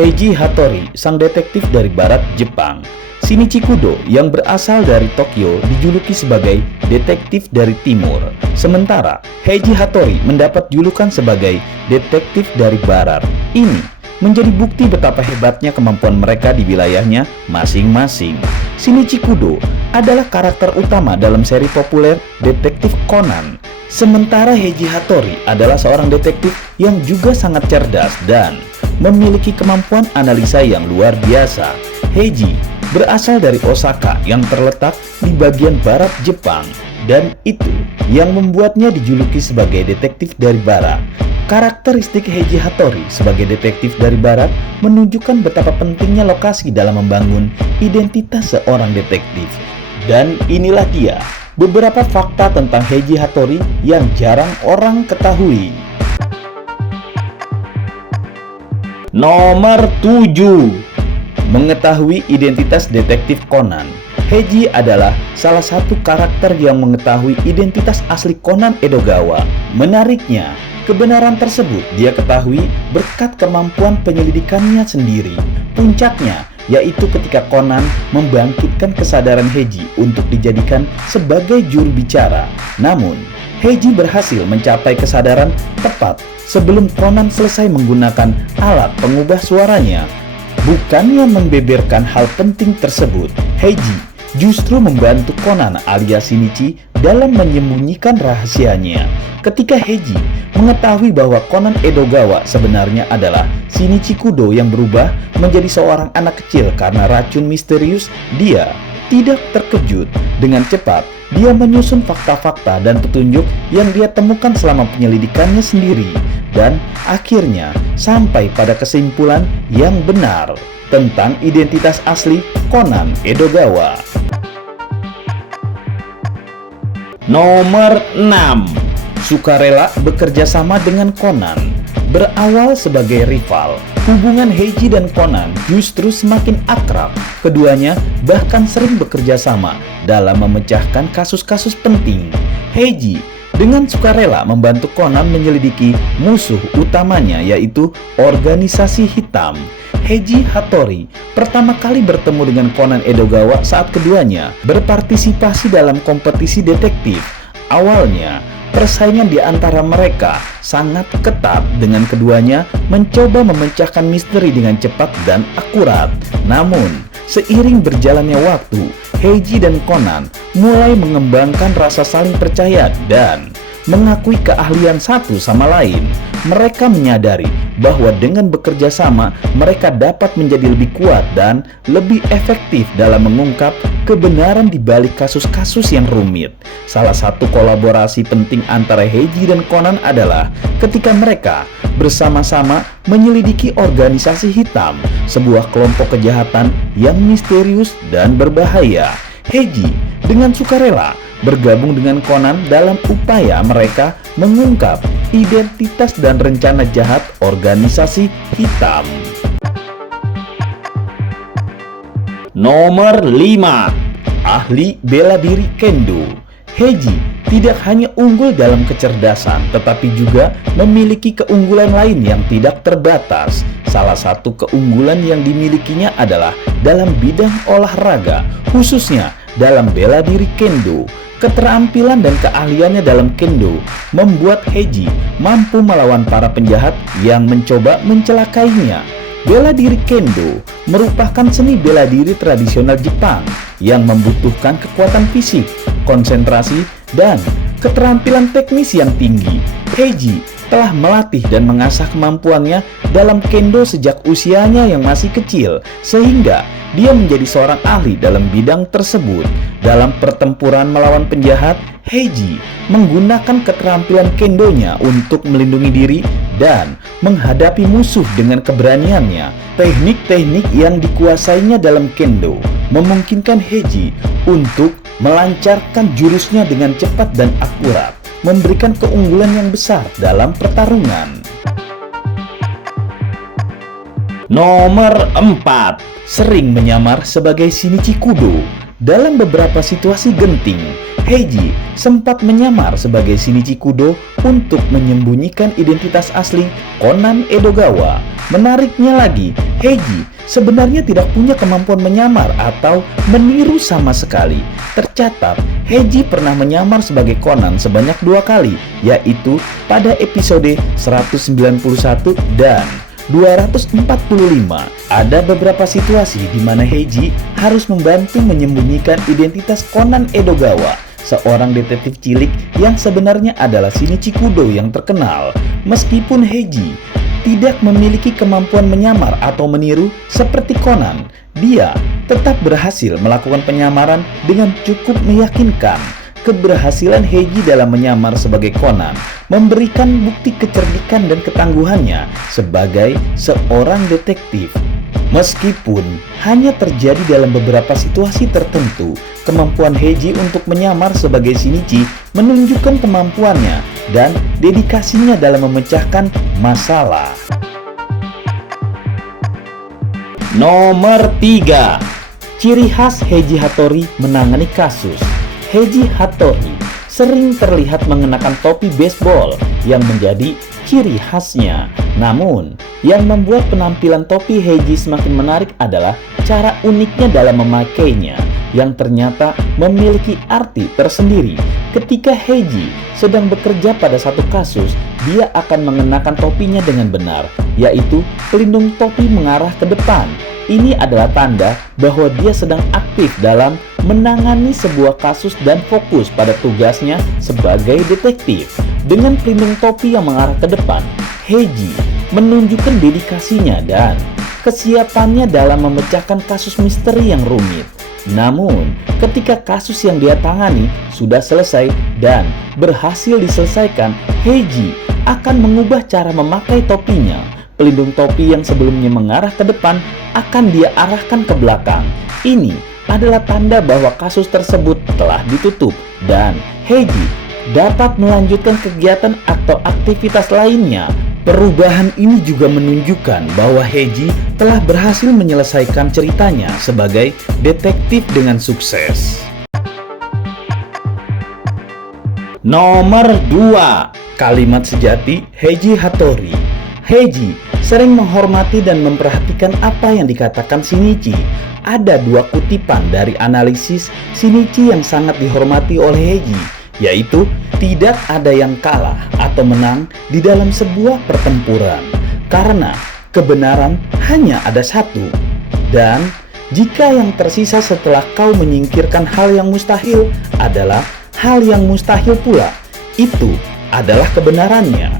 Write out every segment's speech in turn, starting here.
Heiji Hattori, sang detektif dari barat Jepang. Shinichi Kudo yang berasal dari Tokyo dijuluki sebagai detektif dari timur. Sementara Heiji Hattori mendapat julukan sebagai detektif dari barat. Ini menjadi bukti betapa hebatnya kemampuan mereka di wilayahnya masing-masing. Shinichi Kudo adalah karakter utama dalam seri populer Detektif Conan. Sementara Heiji Hattori adalah seorang detektif yang juga sangat cerdas dan memiliki kemampuan analisa yang luar biasa. Heiji berasal dari Osaka yang terletak di bagian barat Jepang, dan itu yang membuatnya dijuluki sebagai detektif dari barat. Karakteristik Heiji Hattori sebagai detektif dari barat menunjukkan betapa pentingnya lokasi dalam membangun identitas seorang detektif. Dan inilah dia beberapa fakta tentang Heiji Hattori yang jarang orang ketahui. Nomor 7. Mengetahui identitas detektif Conan. Heiji adalah salah satu karakter yang mengetahui identitas asli Conan Edogawa. Menariknya, kebenaran tersebut dia ketahui berkat kemampuan penyelidikannya sendiri. Puncaknya yaitu ketika Conan membangkitkan kesadaran Heiji untuk dijadikan sebagai juru bicara. Namun, Heiji berhasil mencapai kesadaran tepat sebelum Conan selesai menggunakan alat pengubah suaranya. Bukannya membeberkan hal penting tersebut, Heiji justru membantu Conan alias Shinichi dalam menyembunyikan rahasianya. Ketika Heiji mengetahui bahwa Conan Edogawa sebenarnya adalah Shinichi Kudo yang berubah menjadi seorang anak kecil karena racun misterius, dia tidak terkejut. Dengan cepat, dia menyusun fakta-fakta dan petunjuk yang dia temukan selama penyelidikannya sendiri, dan akhirnya sampai pada kesimpulan yang benar tentang identitas asli Conan Edogawa. Nomor 6. Sukarela bekerja sama dengan Conan. Berawal sebagai rival, hubungan Heiji dan Conan justru semakin akrab. Keduanya bahkan sering bekerja sama dalam memecahkan kasus-kasus penting. Heiji dengan sukarela membantu Conan menyelidiki musuh utamanya, yaitu organisasi hitam. Heiji Hattori pertama kali bertemu dengan Conan Edogawa saat keduanya berpartisipasi dalam kompetisi detektif. Awalnya, persaingan di antara mereka sangat ketat dengan keduanya mencoba memecahkan misteri dengan cepat dan akurat. Namun, seiring berjalannya waktu, Heiji dan Conan mulai mengembangkan rasa saling percaya dan mengakui keahlian satu sama lain. Mereka menyadari bahwa dengan bekerja sama, mereka dapat menjadi lebih kuat dan lebih efektif dalam mengungkap kebenaran di balik kasus-kasus yang rumit. Salah satu kolaborasi penting antara Heiji dan Conan adalah ketika mereka bersama-sama menyelidiki organisasi hitam, sebuah kelompok kejahatan yang misterius dan berbahaya. Heiji dengan sukarela bergabung dengan Conan dalam upaya mereka mengungkap identitas dan rencana jahat organisasi hitam. Nomor 5. Ahli bela diri Kendo. Heiji tidak hanya unggul dalam kecerdasan, tetapi juga memiliki keunggulan lain yang tidak terbatas. Salah satu keunggulan yang dimilikinya adalah dalam bidang olahraga, khususnya dalam bela diri Kendo. Keterampilan dan keahliannya dalam Kendo membuat Heiji mampu melawan para penjahat yang mencoba mencelakainya. Bela diri Kendo merupakan seni bela diri tradisional Jepang yang membutuhkan kekuatan fisik, konsentrasi, dan keterampilan teknis yang tinggi. Heiji telah melatih dan mengasah kemampuannya dalam Kendo sejak usianya yang masih kecil, sehingga dia menjadi seorang ahli dalam bidang tersebut. Dalam pertempuran melawan penjahat, Heiji menggunakan keterampilan Kendonya untuk melindungi diri dan menghadapi musuh dengan keberaniannya. Teknik-teknik yang dikuasainya dalam Kendo memungkinkan Heiji untuk melancarkan jurusnya dengan cepat dan akurat, memberikan keunggulan yang besar dalam pertarungan. Nomor 4. sering menyamar sebagai Shinichi Kudo. Dalam beberapa situasi genting, Heiji sempat menyamar sebagai Shinichi Kudo untuk menyembunyikan identitas asli Conan Edogawa. Menariknya lagi, Heiji sebenarnya tidak punya kemampuan menyamar atau meniru sama sekali. Tercatat, Heiji pernah menyamar sebagai Conan sebanyak 2 kali, yaitu pada episode 191 dan 245. Ada beberapa situasi di mana Heiji harus membantu menyembunyikan identitas Conan Edogawa, seorang detektif cilik yang sebenarnya adalah Shinichi Kudo yang terkenal. Meskipun Heiji tidak memiliki kemampuan menyamar atau meniru seperti Conan, dia tetap berhasil melakukan penyamaran dengan cukup meyakinkan. Keberhasilan Heiji dalam menyamar sebagai Conan memberikan bukti kecerdikan dan ketangguhannya sebagai seorang detektif. Meskipun hanya terjadi dalam beberapa situasi tertentu, kemampuan Heiji untuk menyamar sebagai Shinichi menunjukkan kemampuannya dan dedikasinya dalam memecahkan masalah. Nomor 3. Ciri khas Heiji Hattori menangani kasus. Heiji Hattori sering terlihat mengenakan topi baseball yang menjadi ciri khasnya. Namun, yang membuat penampilan topi Heiji semakin menarik adalah cara uniknya dalam memakainya, yang ternyata memiliki arti tersendiri. Ketika Heiji sedang bekerja pada satu kasus, dia akan mengenakan topinya dengan benar, yaitu pelindung topi mengarah ke depan. Ini adalah tanda bahwa dia sedang aktif dalam menangani sebuah kasus dan fokus pada tugasnya sebagai detektif. Dengan pelindung topi yang mengarah ke depan, Heiji menunjukkan dedikasinya dan kesiapannya dalam memecahkan kasus misteri yang rumit. Namun, ketika kasus yang dia tangani sudah selesai dan berhasil diselesaikan, Heiji akan mengubah cara memakai topinya. Pelindung topi yang sebelumnya mengarah ke depan akan dia arahkan ke belakang. Ini adalah tanda bahwa kasus tersebut telah ditutup dan Heiji dapat melanjutkan kegiatan atau aktivitas lainnya. Perubahan ini juga menunjukkan bahwa Heiji telah berhasil menyelesaikan ceritanya sebagai detektif dengan sukses. Nomor 2. Kalimat sejati Heiji Hattori. Heiji sering menghormati dan memperhatikan apa yang dikatakan Shinichi. Ada 2 kutipan dari analisis Shinichi yang sangat dihormati oleh Heiji, yaitu tidak ada yang kalah atau menang di dalam sebuah pertempuran, karena kebenaran hanya ada satu. Dan jika yang tersisa setelah kau menyingkirkan hal yang mustahil adalah hal yang mustahil pula, itu adalah kebenarannya.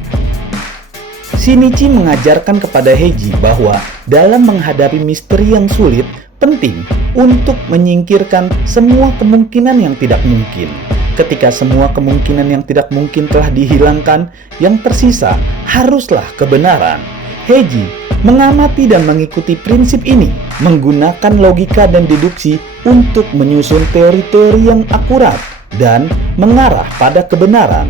Shinichi mengajarkan kepada Heiji bahwa dalam menghadapi misteri yang sulit, penting untuk menyingkirkan semua kemungkinan yang tidak mungkin. Ketika semua kemungkinan yang tidak mungkin telah dihilangkan, yang tersisa haruslah kebenaran. Heiji mengamati dan mengikuti prinsip ini, menggunakan logika dan deduksi untuk menyusun teori-teori yang akurat dan mengarah pada kebenaran.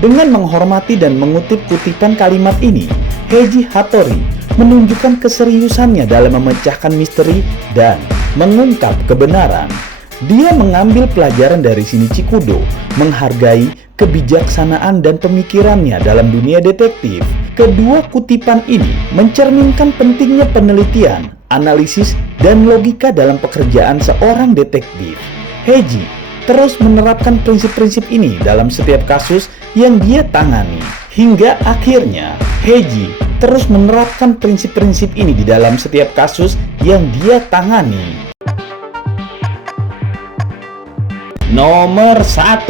Dengan menghormati dan mengutip kutipan kalimat ini, Heiji Hattori menunjukkan keseriusannya dalam memecahkan misteri dan mengungkap kebenaran. Dia mengambil pelajaran dari Shinichi Kudo, menghargai kebijaksanaan dan pemikirannya dalam dunia detektif. Kedua kutipan ini mencerminkan pentingnya penelitian, analisis, dan logika dalam pekerjaan seorang detektif. Heiji terus menerapkan prinsip-prinsip ini dalam setiap kasus yang dia tangani. Hingga akhirnya, Heiji terus menerapkan prinsip-prinsip ini di dalam setiap kasus yang dia tangani. Nomor 1.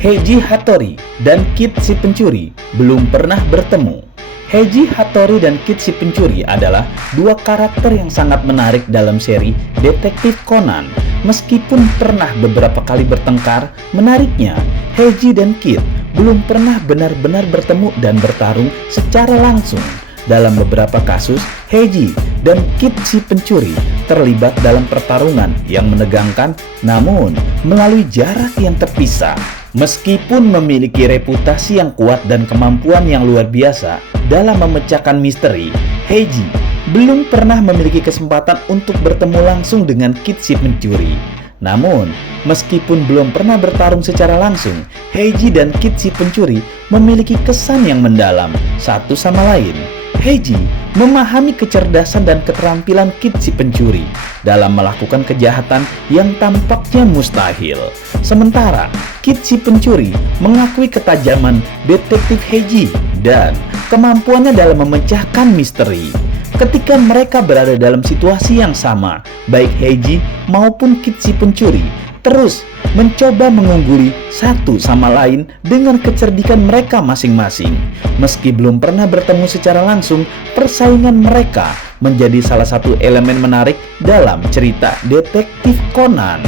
Heiji Hattori dan Kid si pencuri belum pernah bertemu. Heiji Hattori dan Kid si pencuri adalah 2 karakter yang sangat menarik dalam seri Detektif Conan. Meskipun pernah beberapa kali bertengkar, menariknya Heiji dan Kid belum pernah benar-benar bertemu dan bertarung secara langsung. Dalam beberapa kasus, Heiji dan Kid si pencuri terlibat dalam pertarungan yang menegangkan, namun melalui jarak yang terpisah. Meskipun memiliki reputasi yang kuat dan kemampuan yang luar biasa dalam memecahkan misteri, Heiji belum pernah memiliki kesempatan untuk bertemu langsung dengan Kit si pencuri. Namun, meskipun belum pernah bertarung secara langsung, Heiji dan Kit si pencuri memiliki kesan yang mendalam satu sama lain. Heiji memahami kecerdasan dan keterampilan Kit si pencuri dalam melakukan kejahatan yang tampaknya mustahil. Sementara Kit si pencuri mengakui ketajaman detektif Heiji dan kemampuannya dalam memecahkan misteri. Ketika mereka berada dalam situasi yang sama, baik Heiji maupun Kit si pencuri terus mencoba mengungguli satu sama lain dengan kecerdikan mereka masing-masing. Meski belum pernah bertemu secara langsung, persaingan mereka menjadi salah satu elemen menarik dalam cerita Detektif Conan.